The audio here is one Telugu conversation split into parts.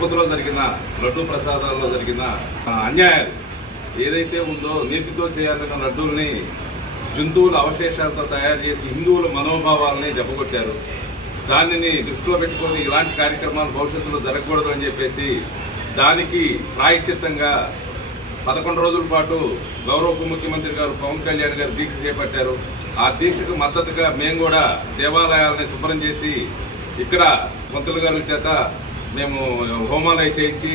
తిరుపతిలో జరిగిన లడ్డూ ప్రసాదాల్లో జరిగిన అన్యాయాలు ఏదైతే ఉందో నీతితో చేయాలన్న లడ్డూల్ని జంతువుల అవశేషాలతో తయారు చేసి హిందువుల మనోభావాలని జపగొట్టారు దానిని దృష్టిలో పెట్టుకొని ఇలాంటి కార్యక్రమాలు భవిష్యత్తులో జరగకూడదు అని చెప్పేసి దానికి ప్రాయశ్చిత్తంగా పదకొండు రోజుల పాటు గౌరవ ఉప ముఖ్యమంత్రి గారు పవన్ కళ్యాణ్ గారు దీక్ష చేపట్టారు. ఆ దీక్షకు మద్దతుగా మేము కూడా దేవాలయాలని శుభ్రం చేసి ఇక్కడ మంత్రులు గారి చేత మేము హోమాలు అవి చేయించి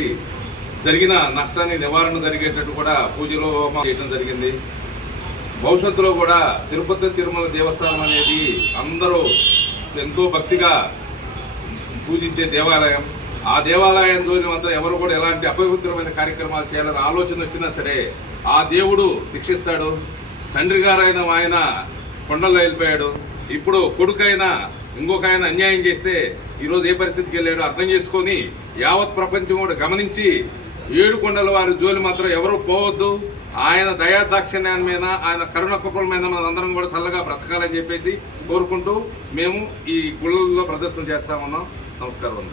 జరిగిన నష్టాన్ని నివారణ జరిగేటట్టు కూడా పూజలు హోమం చేయడం జరిగింది. భవిష్యత్తులో కూడా తిరుపతి తిరుమల దేవస్థానం అనేది అందరూ ఎంతో భక్తిగా పూజించే దేవాలయం. ఆ దేవాలయం మాత్రం ఎవరు కూడా ఎలాంటి అపవిత్రమైన కార్యక్రమాలు చేయాలని ఆలోచన వచ్చినా సరే ఆ దేవుడు శిక్షిస్తాడు. తండ్రి గారైన ఆయన కొండల్లో వెళ్ళిపోయాడు. ఇప్పుడు కొడుకైనా ఇంకొక ఆయన అన్యాయం చేస్తే ఈరోజు ఏ పరిస్థితికి వెళ్ళాడో అర్థం చేసుకొని యావత్ ప్రపంచం కూడా గమనించి ఏడుకొండల వారి జోలి మాత్రం ఎవరూ పోవద్దు. ఆయన దయా దాక్షిణ్యాన్ని మీద ఆయన కరుణ కుప్పల మీద మనందరం కూడా చల్లగా బ్రతకాలని చెప్పేసి కోరుకుంటూ మేము ఈ గుళ్ళల్లో ప్రదర్శన చేస్తా ఉన్నాం. నమస్కారం